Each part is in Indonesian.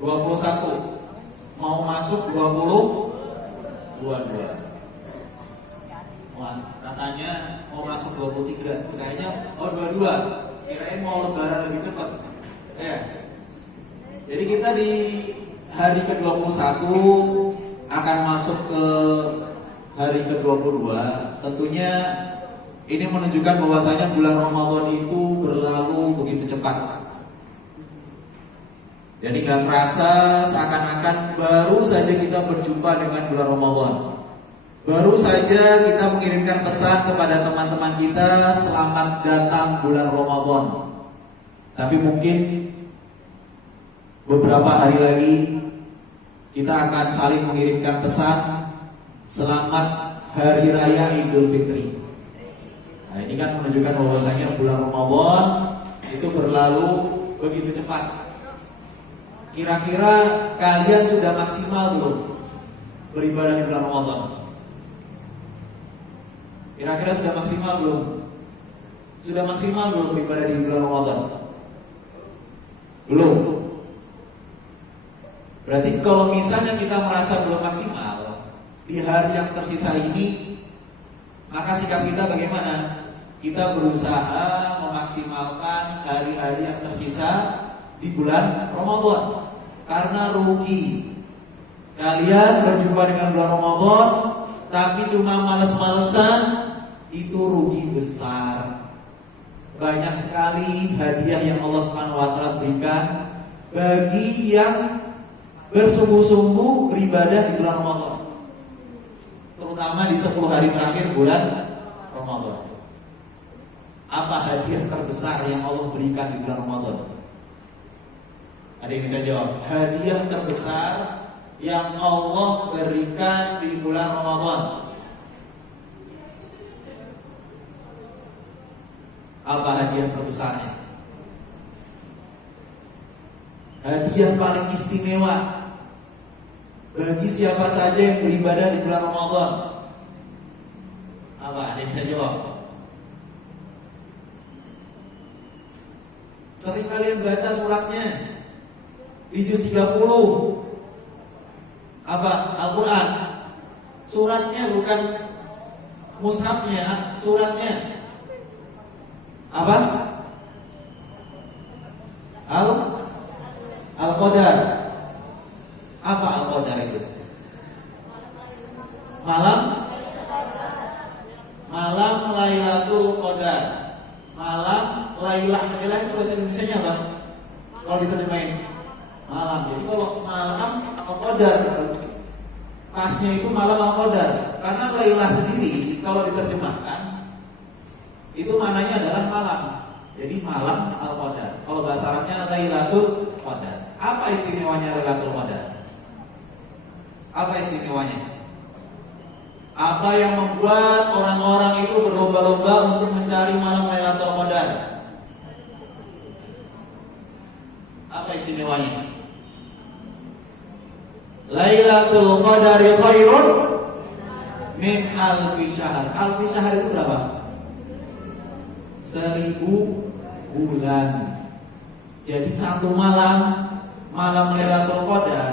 21 mau masuk 22. Katanya mau masuk 23. Kayaknya 22. Kirain mau lebaran lebih cepat. Ya. Jadi kita di hari ke-21 akan masuk ke hari ke-22. Tentunya ini menunjukkan bahwasanya bulan Ramadan itu berlalu begitu cepat. Jadi gak terasa seakan-akan baru saja kita berjumpa dengan bulan Ramadan. Baru saja kita mengirimkan pesan kepada teman-teman kita, selamat datang bulan Ramadan. Tapi mungkin beberapa hari lagi kita akan saling mengirimkan pesan, selamat Hari Raya Idul Fitri. Nah, ini kan menunjukkan bahwasanya bulan Ramadan itu berlalu begitu cepat. Kira-kira kalian sudah maksimal belum beribadah di bulan Ramadan? Kira-kira sudah maksimal belum? Sudah maksimal belum beribadah di bulan Ramadan? Belum. Berarti kalau misalnya kita merasa belum maksimal di hari yang tersisa ini, maka sikap kita bagaimana? Kita berusaha memaksimalkan hari-hari yang tersisa di bulan Ramadan. Karena rugi kalian berjumpa dengan bulan Ramadan tapi cuma males-malesan, itu rugi besar. Banyak sekali hadiah yang Allah Subhanahu wa taala berikan bagi yang bersungguh-sungguh beribadah di bulan Ramadan, terutama di 10 hari terakhir bulan Ramadan. Apa hadiah terbesar yang Allah berikan di bulan Ramadan? Ada yang bisa jawab? Hadiah terbesar yang Allah berikan di bulan Ramadan. Apa hadiah terbesarnya? Hadiah paling istimewa bagi siapa saja yang beribadah di bulan Ramadan. Apa? Ada yang bisa jawab? Sering kalian baca suratnya di juz 30. Apa? Al-Quran. Suratnya bukan mushafnya, suratnya. Apa? Al-Qadar. Apa Al-Qadar itu? Malam Lailatul Qadar. Malam Lailah. Lailah itu bahasa Indonesianya apa? Kalau diterjemahin malam. Jadi kalau malam Al-Qadar, pasnya itu malam Al-Qadar. Karena Lailah sendiri kalau diterjemahkan itu maknanya adalah malam. Jadi malam Al-Qadar. Kalau bahasa Arabnya Lailatul Qadar. Apa istimewanya Lailatul Qadar? Apa istimewanya? Apa yang membuat orang-orang itu berlomba-lomba untuk mencari malam Lailatul Qadar? Apa istimewanya? Lailatul Qadari khairun min alfi syahr. Alfi syahr itu berapa? 1000 bulan. Jadi satu malam Lailatul Qadar,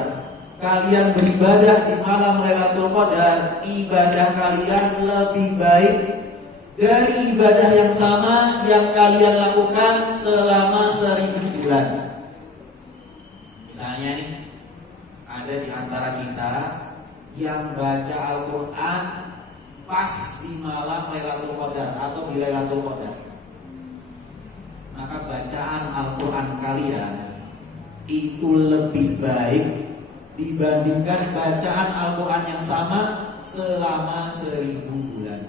kalian beribadah di malam Lailatul Qadar, ibadah kalian lebih baik dari ibadah yang sama yang kalian lakukan selama 1000 bulan. Misalnya nih, ada di antara kita yang baca Al-Quran pas di malam Lailatul Qadar atau di Lailatul Qadar, maka bacaan Al-Quran kalian itu lebih baik dibandingkan bacaan Al-Quran yang sama selama 1000 bulan.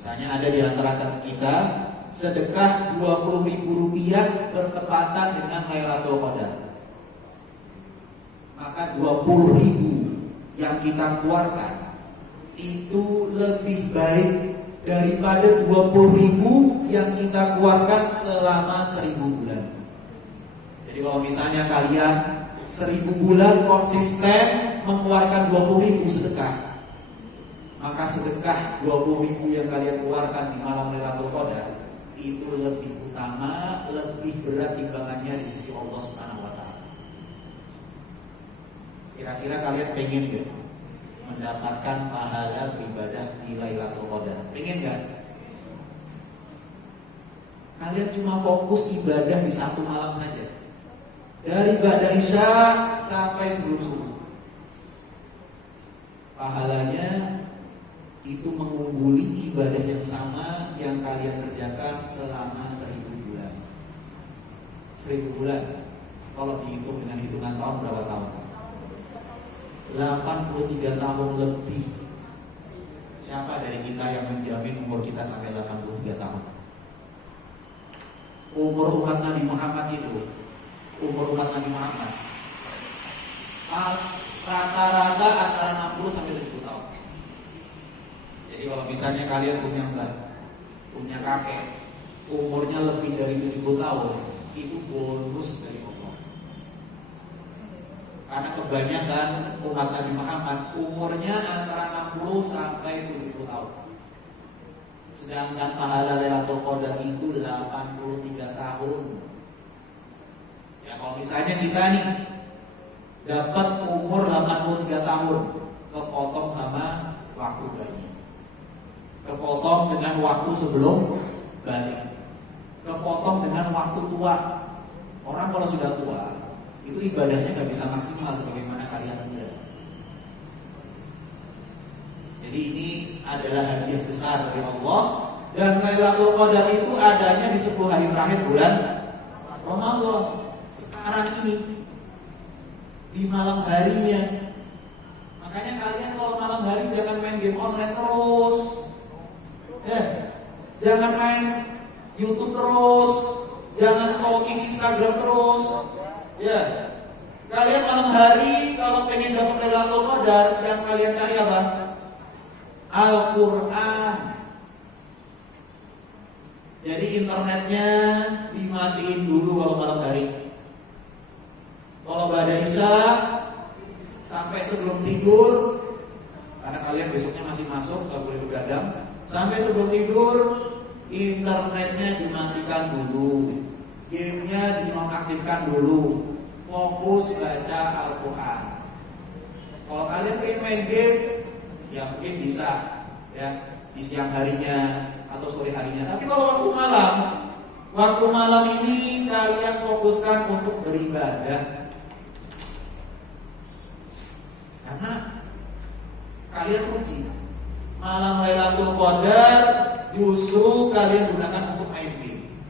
Misalnya ada di antara kita sedekah 20.000 rupiah bertepatan dengan Lailatul Qadar, maka 20.000 yang kita keluarkan itu lebih baik daripada 20.000 yang kita keluarkan selama 1000 bulan. Jadi kalau misalnya kalian 1000 bulan konsisten mengeluarkan 20.000 sedekah, maka sedekah 20.000 yang kalian keluarkan di malam Lailatul Qadar itu lebih utama, lebih berat timbangannya di sisi Allah Subhanahu wa taala. Kira-kira kalian pengen gak mendapatkan pahala beribadah di Lailatul Qadar? Pengen gak? Kalian cuma fokus ibadah di satu malam saja, dari ibadah Isya sampai sebelum subuh. Pahalanya itu mengungguli ibadah yang sama yang kalian kerjakan selama 1000 bulan. 1000 bulan, kalau dihitung dengan hitungan tahun berapa tahun? 83 tahun lebih. Siapa dari kita yang menjamin umur kita sampai 83 tahun? Umur umat Nabi Muhammad itu, umur umat Nabi Muhammad rata-rata antara 60 sampai 70 tahun. Jadi kalau misalnya kalian punya mbak, punya kakek, umurnya lebih dari 70 tahun, itu bonus dari Allah. Karena kebanyakan umat Nabi Muhammad umurnya antara 60 sampai 70 tahun. Sedangkan pahala Lailatul Qadar itu 83 tahun. Ya kalau misalnya kita nih dapat umur 83 tahun, kepotong sama waktu bayi, kepotong dengan waktu sebelum balik, kepotong dengan waktu tua. Orang kalau sudah tua itu ibadahnya gak bisa maksimal sebagaimana kalian muda. Jadi ini adalah hadiah besar dari Allah. Dan Lailatul Qadar itu adanya di 10 hari terakhir bulan Ramadan. Sekarang ini di malam harinya. Makanya kalian kalau malam hari jangan main game online terus, ya, jangan main YouTube terus, jangan stalking Instagram terus, ya. Kalian malam hari kalau pengen dapat Lailatul Qadar, yang kalian cari apa? Al-Quran. Jadi internetnya dimatiin dulu kalau malam hari. Kalau pada Isya sampai sebelum tidur, karena kalian besoknya masih masuk, gak boleh begadang. Sampai sebelum tidur, internetnya dimatikan dulu, gamenya dinonaktifkan dulu, fokus baca Al-Quran. Kalau kalian pengen main game, ya mungkin bisa ya di siang harinya atau sore harinya. Tapi kalau waktu malam ini kalian fokuskan untuk beribadah. Karena kalian rugi. Malam Lailatul Qadar justru kalian gunakan untuk main game,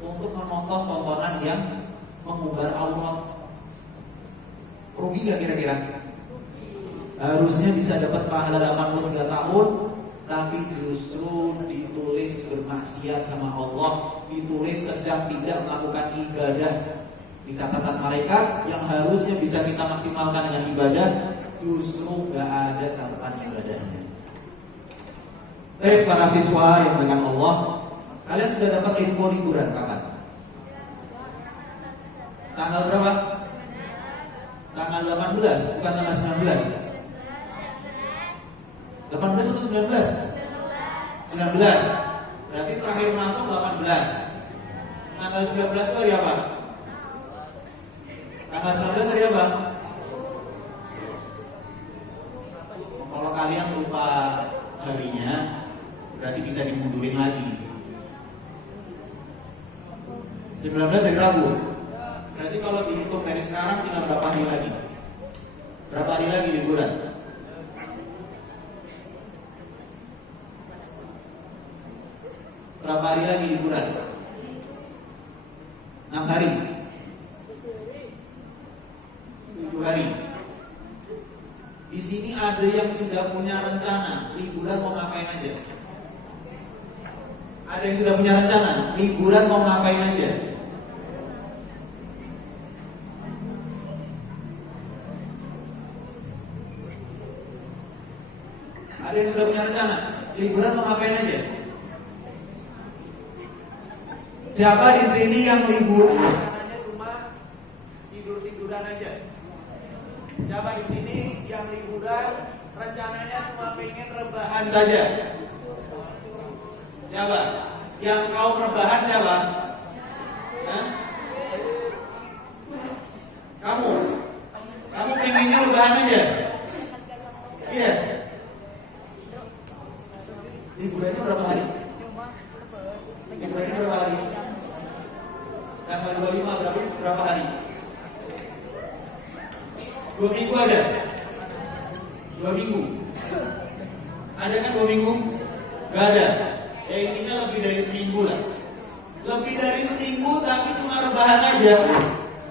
untuk menonton tontonan yang mengumbar aurat. Rugi gak kira-kira? Harusnya bisa dapat pahala 83 tahun, tapi justru ditulis bermaksiat sama Allah, ditulis sedang tidak melakukan ibadah. Di catatan malaikat yang harusnya bisa kita maksimalkan dengan ibadah, justru gak ada catatan ibadahnya. Para siswa yang dengan Allah, kalian sudah dapat info liburan kapan? Tanggal berapa? Tanggal 18, bukan tanggal 19. 18 atau 19? 19. Berarti terakhir masuk 18. Tanggal 19 itu hari apa? Tanggal 19 hari apa? Kalau kalian lupa harinya, berarti bisa dimundurin lagi. 19 hari Rabu. Berarti kalau dihitung dari sekarang tinggal berapa hari lagi? Berapa hari lagi liburan? Berapa hari lagi liburan? 6 hari? 7 hari? Di sini ada yang sudah punya rencana liburan mau ngapain aja? Ada yang sudah punya rencana liburan mau ngapain aja? Ada yang sudah punya rencana liburan mau ngapain aja? Siapa di sini yang liburan rencananya cuma tidur-tiduran aja? Siapa di sini yang liburan rencananya cuma pengen rebahan saja? Siapa? Yang kaum rebahan siapa? Hah? Kamu pengen Tanggal 25 berapa hari? 2 minggu ada? 2 minggu? Ada kan 2 minggu? Gak ada? Ya intinya lebih dari seminggu lah. Lebih dari seminggu tapi cuma rebahan aja.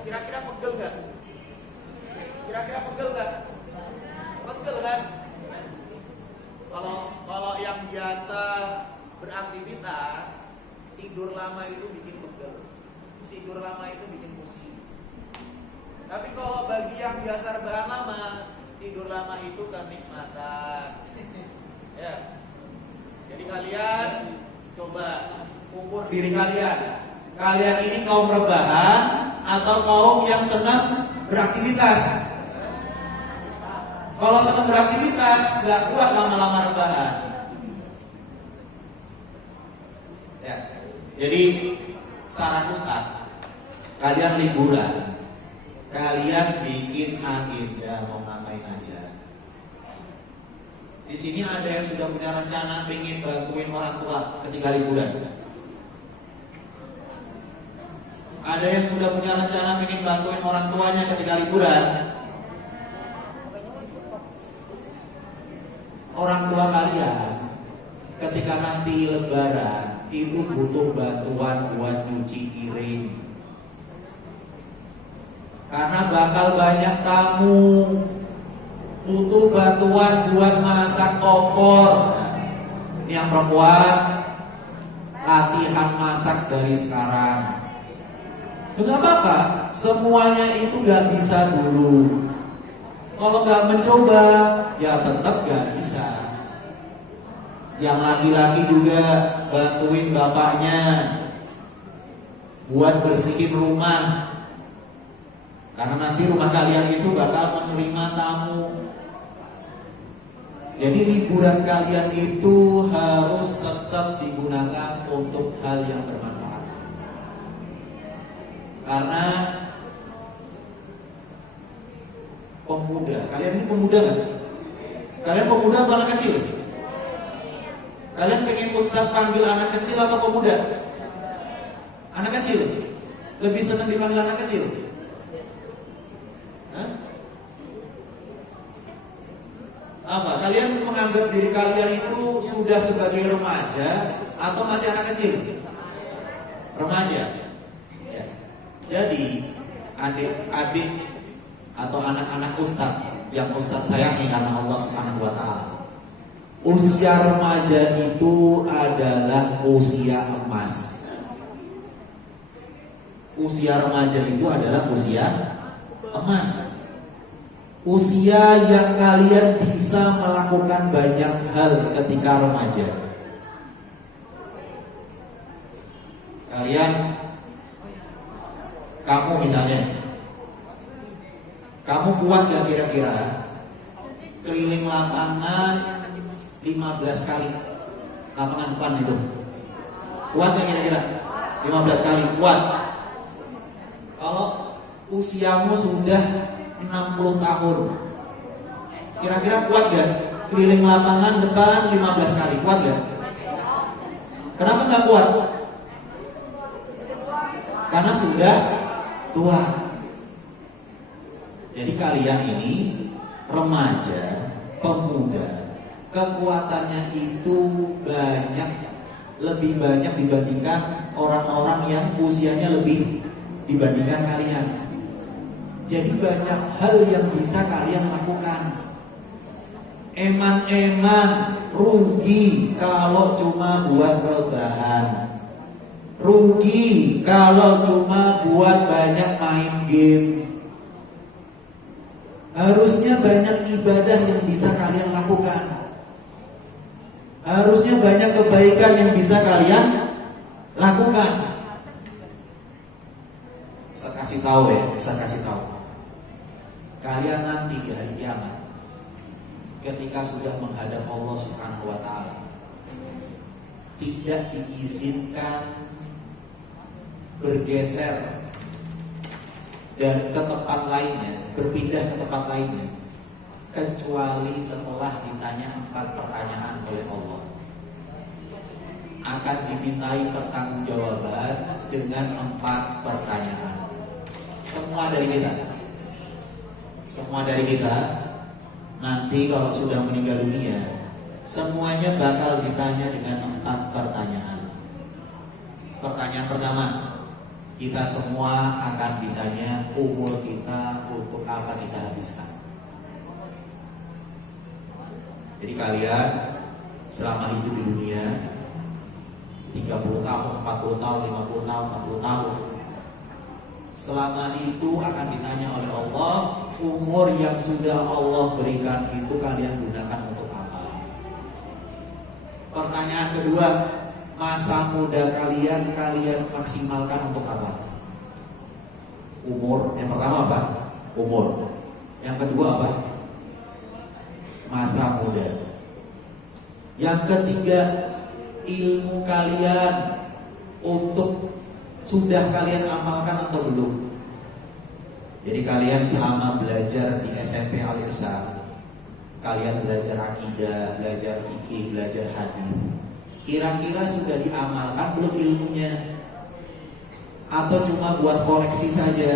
Kira-kira pegel gak? Kira-kira pegel gak? Pegel kan? Kalau yang biasa beraktivitas, tidur lama itu bikin pegel. Tidur lama itu bikin pusing. Tapi kalau bagi yang biasa rebahan lama, tidur lama itu kenikmatan. Ya. Jadi kalian coba ukur diri kalian. Kalian ini kaum rebahan atau kaum yang senang beraktivitas? Kalau senang beraktivitas, gak kuat lama-lama rebahan. Ya. Jadi saran Ustaz, kalian liburan, kalian bikin agenda mau ngapain aja. Di sini ada yang sudah punya rencana pengen bantuin orang tua ketika liburan. Ada yang sudah punya rencana pengen bantuin orang tuanya ketika liburan. Orang tua kalian ketika nanti lebaran itu butuh bantuan buat nyuci piring. Karena bakal banyak tamu, butuh bantuan buat masak opor. Ini yang perempuan, latihan masak dari sekarang. Enggak apa-apa, semuanya itu gak bisa dulu. Kalau gak mencoba, ya tetap gak bisa. Yang laki-laki juga bantuin bapaknya buat bersihin rumah. Karena nanti rumah kalian itu bakal menerima tamu. Jadi liburan kalian itu harus tetap digunakan untuk hal yang bermanfaat. Karena pemuda, kalian ini pemuda kan? Kalian pemuda atau anak kecil? Kalian pengen Ustaz panggil anak kecil atau pemuda? Anak kecil? Lebih senang dipanggil anak kecil? Hah? Apa? Kalian menganggap diri kalian itu sudah sebagai remaja atau masih anak kecil? Remaja. Ya. Jadi adik-adik atau anak-anak Ustaz yang Ustaz sayangi karena Allah Subhanahu wa Ta'ala, usia remaja itu adalah usia emas. Usia remaja itu adalah usia emas. Usia yang kalian bisa melakukan banyak hal ketika remaja. Kamu misalnya, kamu kuat gak kira-kira keliling lapangan 15 kali? Lapangan depan itu kuat gak kira-kira? 15 kali kuat. Kalau usiamu sudah 60 tahun, kira-kira kuat gak keliling lapangan depan 15 kali? Kuat gak? Kenapa gak kuat? Karena sudah tua. Jadi kalian ini remaja, pemuda, kekuatannya itu lebih banyak dibandingkan orang-orang yang usianya lebih dibandingkan kalian. Jadi banyak hal yang bisa kalian lakukan. Eman-eman rugi kalau cuma buat rebahan. Rugi kalau cuma buat banyak main game. Harusnya banyak ibadah yang bisa kalian lakukan. Harusnya banyak kebaikan yang bisa kalian lakukan. Saya kasih tahu ya, saya kasih tahu. Kalian nanti di hari kiamat, ketika sudah menghadap Allah Subhanahu wa Ta'ala, tidak diizinkan bergeser dan ke tempat lainnya, berpindah ke tempat lainnya, kecuali setelah ditanya 4 pertanyaan oleh Allah. Akan dimintai pertanggungjawaban dengan 4 pertanyaan. semua dari kita. Semua dari kita nanti kalau sudah meninggal dunia, semuanya bakal ditanya dengan 4 pertanyaan. Pertanyaan pertama, kita semua akan ditanya umur kita untuk apa kita habiskan. Jadi kalian selama hidup di dunia 30 tahun, 40 tahun, 50 tahun, 60 tahun, selama itu akan ditanya oleh Allah, umur yang sudah Allah berikan itu kalian gunakan untuk apa? Pertanyaan kedua, masa muda kalian maksimalkan untuk apa? Umur. Yang pertama apa? Umur. Yang kedua apa? Masa muda. Yang ketiga, ilmu kalian untuk sudah kalian amalkan atau belum? Jadi kalian selama belajar di SMP Al-Irsyad, kalian belajar akidah, belajar fikih, belajar hadis, kira-kira sudah diamalkan belum ilmunya? Atau cuma buat koleksi saja?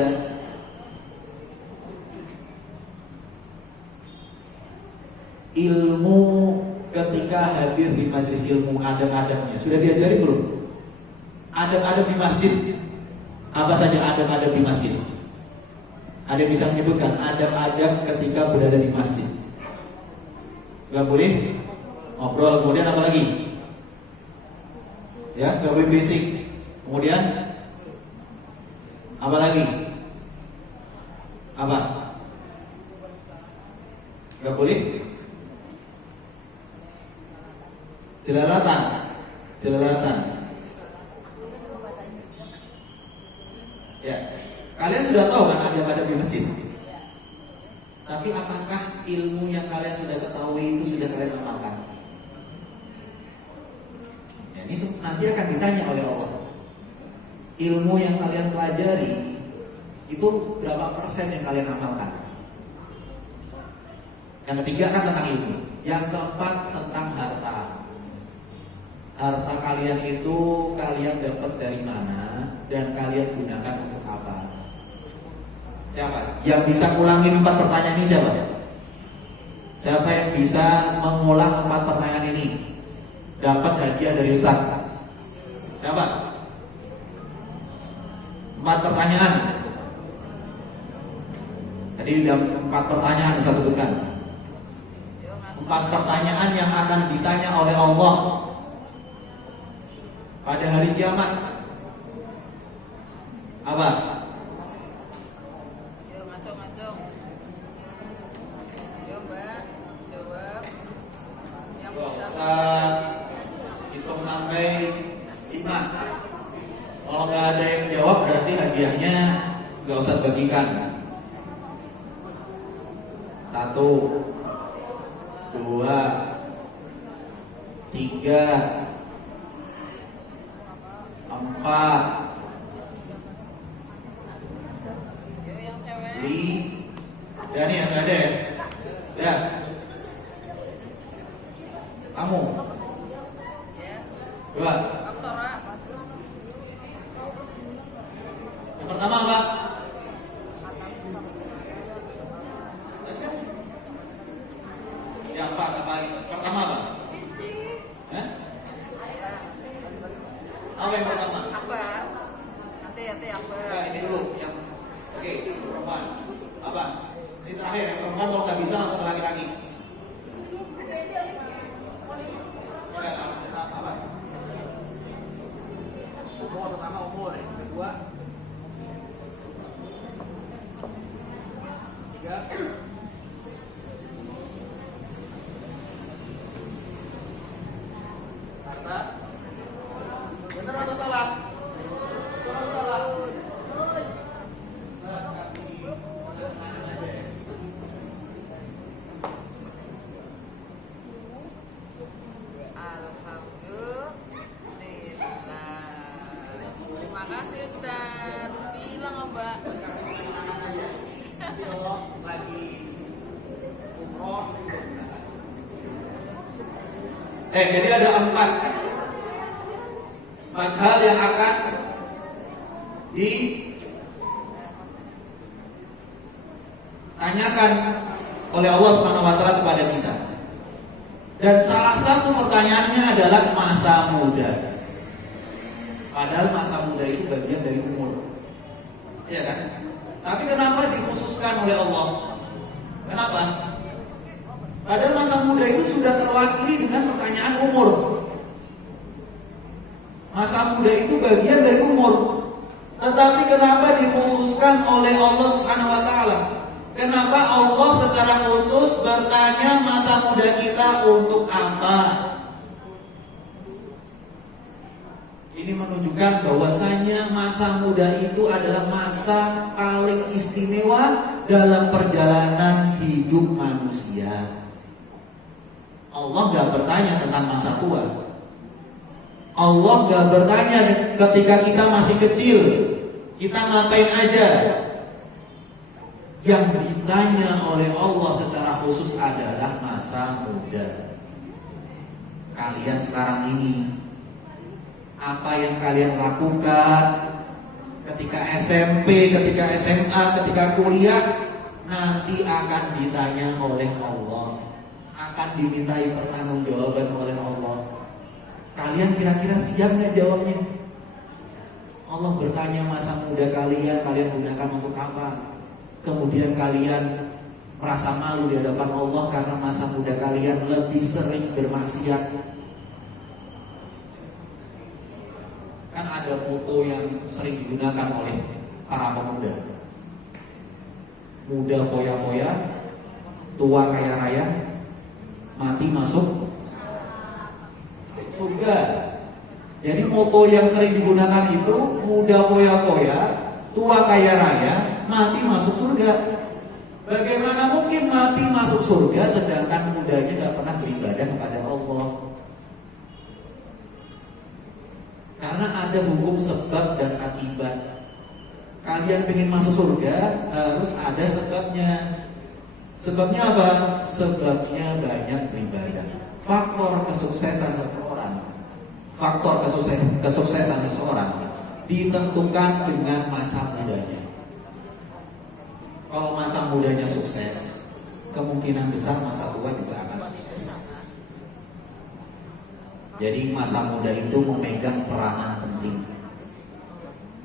Ilmu ketika hadir di majelis ilmu, adab-adabnya sudah diajari belum? Adab-adab di masjid, apa saja adab-adab di masjid? Ada yang bisa menyebutkan adab-adab ketika berada di masjid? Gak boleh ngobrol, kemudian apa lagi? Ya, gak boleh berisik. Kemudian apa lagi? Apa? Gak boleh jelalatan. Ya, kalian sudah tahu kan adab-adab di masjid. Tapi apakah ilmu yang kalian sudah ketahui itu sudah kalian amalkan? Ya, ini nanti akan ditanya oleh Allah. Ilmu yang kalian pelajari itu berapa persen yang kalian amalkan? Yang ketiga kan tentang ilmu. Yang keempat tentang harta. Harta kalian itu kalian dapat dari mana dan kalian gunakan untuk apa? Siapa? Yang bisa ngulangin 4 pertanyaan ini siapa? Siapa yang bisa mengulang 4 pertanyaan ini? Dapat hadiah dari Ustaz. Siapa? 4 pertanyaan. Jadi 4 pertanyaan Ustaz sebutkan. 4 pertanyaan yang akan ditanya oleh Allah pada hari kiamat. Apa? Yo ngacung. Yo Mbak, jawab. Yang bisa hitung sampai 5. Kalau nggak ada yang jawab berarti hadiahnya nggak usah bagikan. 1, 2, 3, 4. Yo yang cewek. Dan nih yang nggak ada ya? Ya. Kamu. Ya. 2. Doktora. Yang pertama apa? Ya apa? Pertama apa? Hah? Apa yang pertama? Apa? Nanti apa? Ya, ini dulu yang oke, perempuan. Apa? Ini terakhir yang perempuan kalau nggak bisa langsung ke laki-laki. Ya, apa? Umur pertama umur, yang kedua 3. Harta. Benar atau salah? Benar atau salah? Terima kasih Ustaz. Bilang Mbak. Lagi umroh. Jadi ada 4 hal yang akan tanyakan oleh Allah Subhanahu wa taala kepada kita. Dan salah satu pertanyaannya adalah masa muda. Padahal masa muda itu bagian dari umur. Iya kan? Tapi kenapa dikhususkan oleh Allah? Kenapa? Padahal masa muda itu sudah terwakili dengan pertanyaan umur. Masa muda itu bagian dari umur. Tetapi kenapa dikhususkan oleh Allah Subhanahu wa taala? Kenapa Allah secara khusus bertanya masa muda kita untuk apa? Ini menunjukkan bahwasanya masa muda itu adalah masa paling istimewa dalam perjalanan hidup manusia. Allah gak bertanya tentang masa tua. Allah gak bertanya ketika kita masih kecil, kita ngapain aja. Yang ditanya oleh Allah secara khusus adalah masa muda. Kalian sekarang ini, apa yang kalian lakukan ketika SMP, ketika SMA, ketika kuliah, nanti akan ditanya oleh Allah, akan dimintai pertanggungjawaban oleh Allah. Kalian kira-kira siap nggak jawabnya? Allah bertanya masa muda kalian gunakan untuk apa? Kemudian kalian merasa malu di hadapan Allah karena masa muda kalian lebih sering bermaksiat. Kan ada foto yang sering digunakan oleh para pemuda. Muda foya-foya, tua kaya raya, mati masuk surga. Jadi moto yang sering digunakan itu muda foya-foya, tua kaya raya, mati masuk surga. Bagaimana mungkin mati masuk surga sedangkan mudanya gak pernah beribadah kepada Allah? Karena ada hukum sebab dan akibat. Kalian pengen masuk surga harus ada sebabnya. Sebabnya apa? Sebabnya banyak beribadah. Faktor kesuksesan seseorang, ditentukan dengan masa mudanya. Kalau masa mudanya sukses, kemungkinan besar masa tua juga akan sukses. Jadi masa muda itu memegang peranan penting.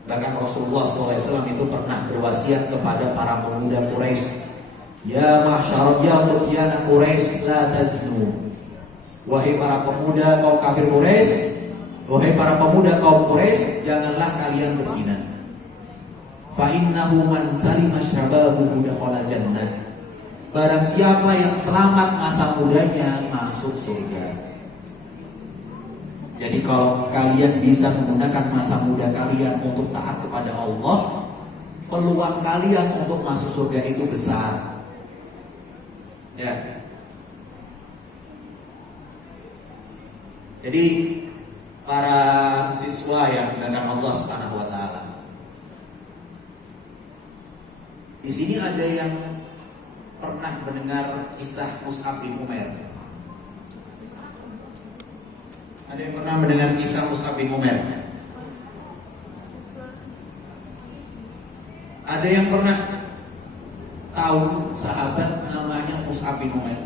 Bahkan Rasulullah SAW itu pernah berwasiat kepada para pemuda Quraisy, ya ma'syarab ya futyana Quraisy la taznu. Wahai para pemuda kaum kafir Quraisy, wahai para pemuda kaum Quraisy, janganlah kalian berzina. Fa innahu man salima syababuhu dakhala jannah. Barang siapa yang selamat masa mudanya masuk surga. Jadi kalau kalian bisa menggunakan masa muda kalian untuk taat kepada Allah, peluang kalian untuk masuk surga itu besar. Ya. Jadi para siswa yang dimuliakan Allah Subhanahu wa taala, di sini ada yang pernah mendengar kisah Mus'ab bin Umair. Ada yang pernah mendengar kisah Mus'ab bin Umair? Ada yang pernah tahu sahabat namanya Mus'ab bin Umair?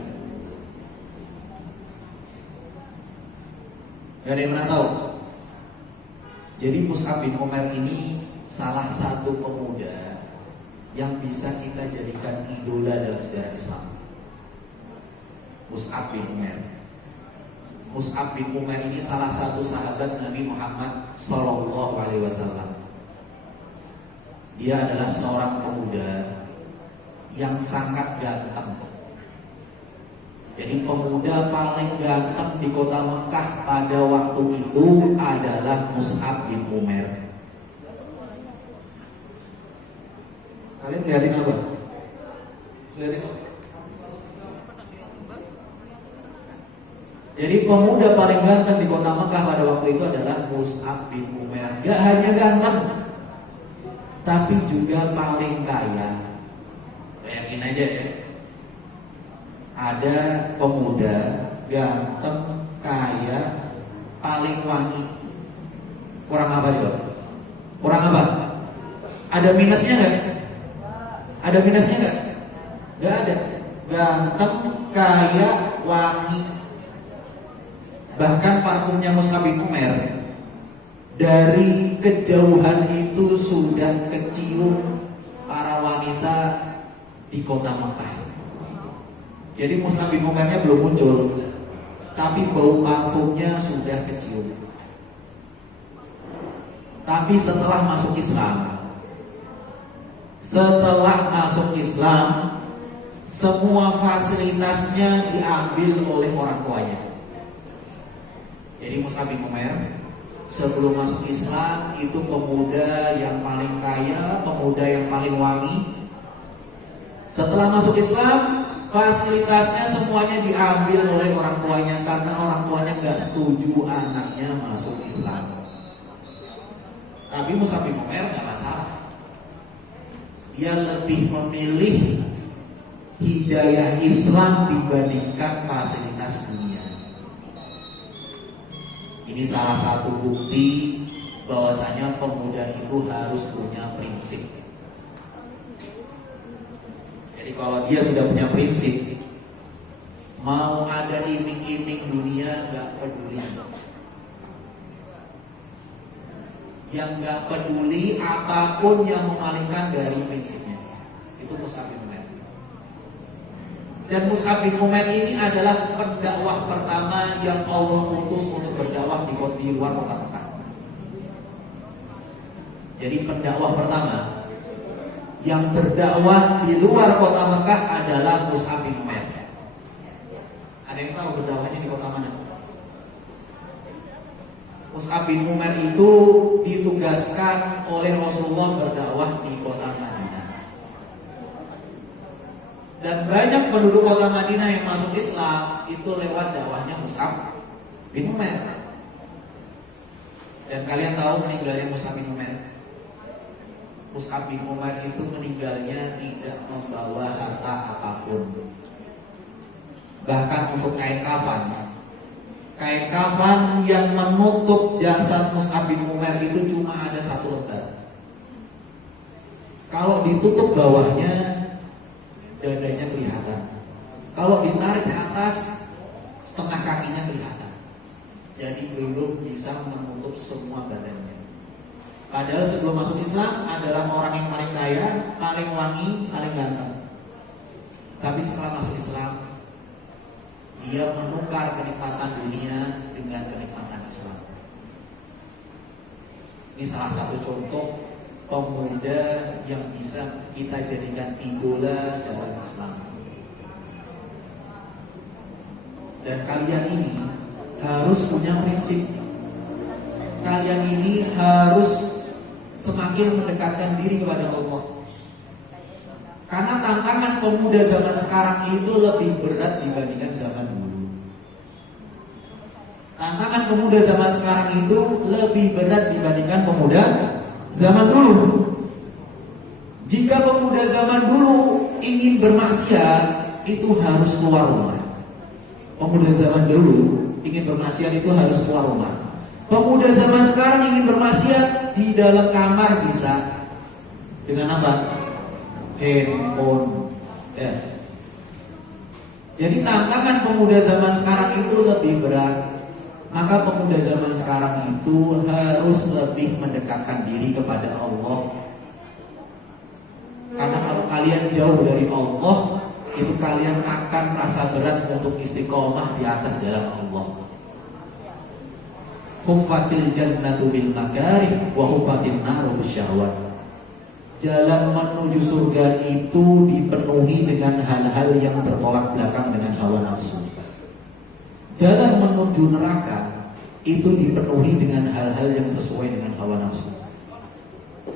Gak ada yang pernah tahu. Jadi Mus'ab bin Umair ini salah satu pemuda yang bisa kita jadikan idola dalam sejarah Islam. Mus'ab bin Umair. Mus'ab bin Umair ini salah satu sahabat Nabi Muhammad Sallallahu Alaihi Wasallam. Dia adalah seorang pemuda yang sangat ganteng. Jadi pemuda paling ganteng di kota Mekah pada waktu itu adalah Mus'ab bin Umair. Kalian lihatin apa? Lihatin apa? Jadi pemuda paling ganteng di kota Mekah pada waktu itu adalah Mus'ab bin Umair. Gak hanya ganteng, tapi juga paling kaya. Bayangin aja ya, ada pemuda ganteng, kaya, paling wangi. Kurang apa coba? Kurang apa? Ada minusnya nggak? Ada minusnya nggak? Gak ada. Ganteng, kaya, wangi. Bahkan parfumnya Mus'ab bin Umair dari kejauhan itu sudah kecium para wanita di kota Mekah. Jadi Mus'ab bin Umairnya belum muncul, tapi bau parfumnya sudah kecium. Tapi setelah masuk Islam, semua fasilitasnya diambil oleh orang tuanya. Jadi Mus'ab bin Umair sebelum masuk Islam itu pemuda yang paling kaya, pemuda yang paling wangi. Setelah masuk Islam, fasilitasnya semuanya diambil oleh orang tuanya karena orang tuanya gak setuju anaknya masuk Islam. Tapi Mus'ab bin Umair gak masalah. Dia lebih memilih hidayah Islam dibandingkan fasilitas dunia. Ini salah satu bukti bahwasanya pemuda itu harus punya prinsip. Jadi kalau dia sudah punya prinsip, mau ada iming-iming dunia gak peduli. Yang gak peduli apapun yang memalingkan dari prinsipnya. Itu Mus'ab bin Umair. Dan Mus'ab bin Umair ini adalah pendakwah pertama yang Allah utus untuk berdakwah di luar kota Mekah. Jadi pendakwah pertama yang berdakwah di luar kota Mekah adalah Mus'ab bin Umair. Ada yang tahu berdakwahnya di kota mana? Mus'ab bin Umair itu ditugaskan oleh Rasulullah berdakwah di kota Madinah. Dan banyak penduduk kota Madinah yang masuk Islam itu lewat dakwahnya Mus'ab bin Umair. Dan kalian tahu meninggalnya Mus'ab bin Umair? Mus'ab bin Umair itu meninggalnya tidak membawa harta apapun. Bahkan untuk kain kafan yang menutup jasad Mus'ab bin Umair itu cuma ada satu lembar. Kalau ditutup bawahnya, dadanya kelihatan. Kalau ditarik ke atas, setengah kakinya kelihatan. Jadi belum bisa menutup semua badannya. Padahal sebelum masuk Islam adalah orang yang paling kaya, paling wangi, paling ganteng. Tapi setelah masuk Islam, dia menukar kenikmatan dunia dengan kenikmatan Islam. Ini salah satu contoh pemuda yang bisa kita jadikan idola dalam Islam. Dan kalian ini harus punya prinsip. Kalian ini harus semakin mendekatkan diri kepada Allah. Karena tantangan pemuda zaman sekarang itu lebih berat dibandingkan zaman dulu. Tantangan pemuda zaman sekarang itu lebih berat dibandingkan pemuda zaman dulu. Jika pemuda zaman dulu ingin bermaksiat, itu harus keluar rumah. Pemuda zaman dulu ingin bermaksiat itu harus keluar rumah. Pemuda zaman sekarang ingin bermaksiat di dalam kamar bisa. Dengan apa? Handphone. Ya. Jadi tantangan pemuda zaman sekarang itu lebih berat. Maka pemuda zaman sekarang itu harus lebih mendekatkan diri kepada Allah. Karena kalau kalian jauh dari Allah, itu kalian akan merasa berat untuk istiqomah di atas jalan Allah. Huffatil jannatu bil makarih wa huffatin naru bisyahwat. Jalan menuju surga itu dipenuhi dengan hal-hal yang bertolak belakang dengan hawa nafsu. Jalan menuju neraka itu dipenuhi dengan hal-hal yang sesuai dengan hawa nafsu.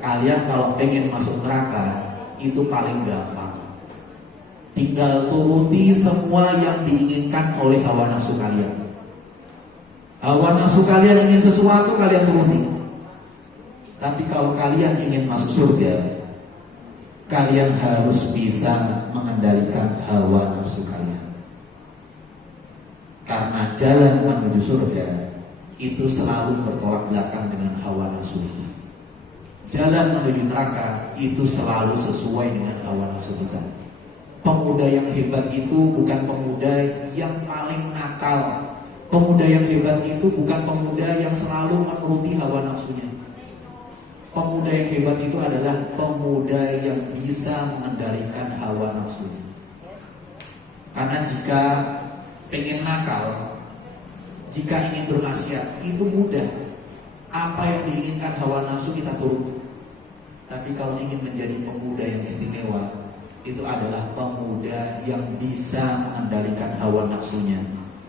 Kalian kalau pengen masuk neraka itu paling gampang. Tinggal turuti semua yang diinginkan oleh hawa nafsu kalian. Hawa nafsu kalian ingin sesuatu, kalian turuti. Tapi kalau kalian ingin masuk surga, kalian harus bisa mengendalikan hawa nafsu kalian. Karena jalan menuju surga itu selalu bertolak belakang dengan hawa nafsu ini. Jalan menuju neraka itu selalu sesuai dengan hawa nafsu kita. Pemuda yang hebat itu bukan pemuda yang paling nakal. Pemuda yang hebat itu bukan pemuda yang selalu menuruti hawa nafsunya. Pemuda yang hebat itu adalah pemuda yang bisa mengendalikan hawa nafsunya. Karena jika pengen nakal, jika ingin bermaksiat, itu mudah. Apa yang diinginkan hawa nafsu kita turut. Tapi kalau ingin menjadi pemuda yang istimewa, itu adalah pemuda yang bisa mengendalikan hawa nafsunya,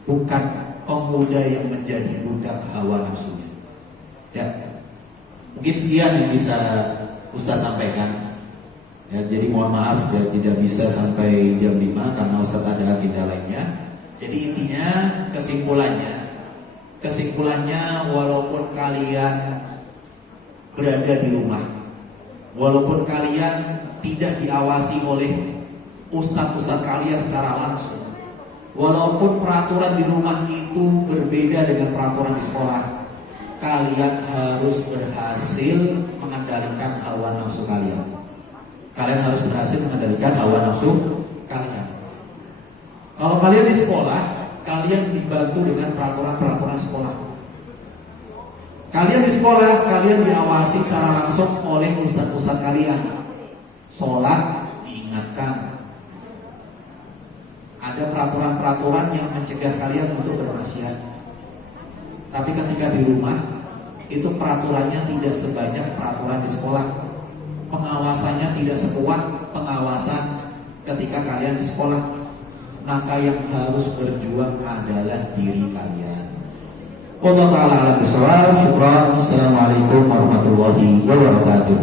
bukan pemuda yang menjadi budak hawa nafsunya. Ya, mungkin sekian yang bisa Ustaz sampaikan. Ya, jadi mohon maaf ya, tidak bisa sampai jam 5 karena Ustaz ada agenda lainnya. Jadi intinya kesimpulannya walaupun kalian berada di rumah, walaupun kalian tidak diawasi oleh ustadz-ustadz kalian secara langsung, walaupun peraturan di rumah itu berbeda dengan peraturan di sekolah, kalian harus berhasil mengendalikan hawa nafsu kalian. Kalian harus berhasil mengendalikan hawa nafsu kalian. Kalau kalian di sekolah, kalian dibantu dengan peraturan-peraturan sekolah. Kalian di sekolah, kalian diawasi secara langsung oleh ustadz-ustadz kalian. Sholat diingatkan. Ada peraturan-peraturan yang mencegah kalian untuk bermaksiat. Tapi ketika di rumah, itu peraturannya tidak sebanyak peraturan di sekolah. Pengawasannya tidak sekuat pengawasan ketika kalian di sekolah. Maka yang harus berjuang adalah diri kalian. Wallahu ta'ala a'lam bishawab. Syukran. Assalamualaikum warahmatullahi wabarakatuh.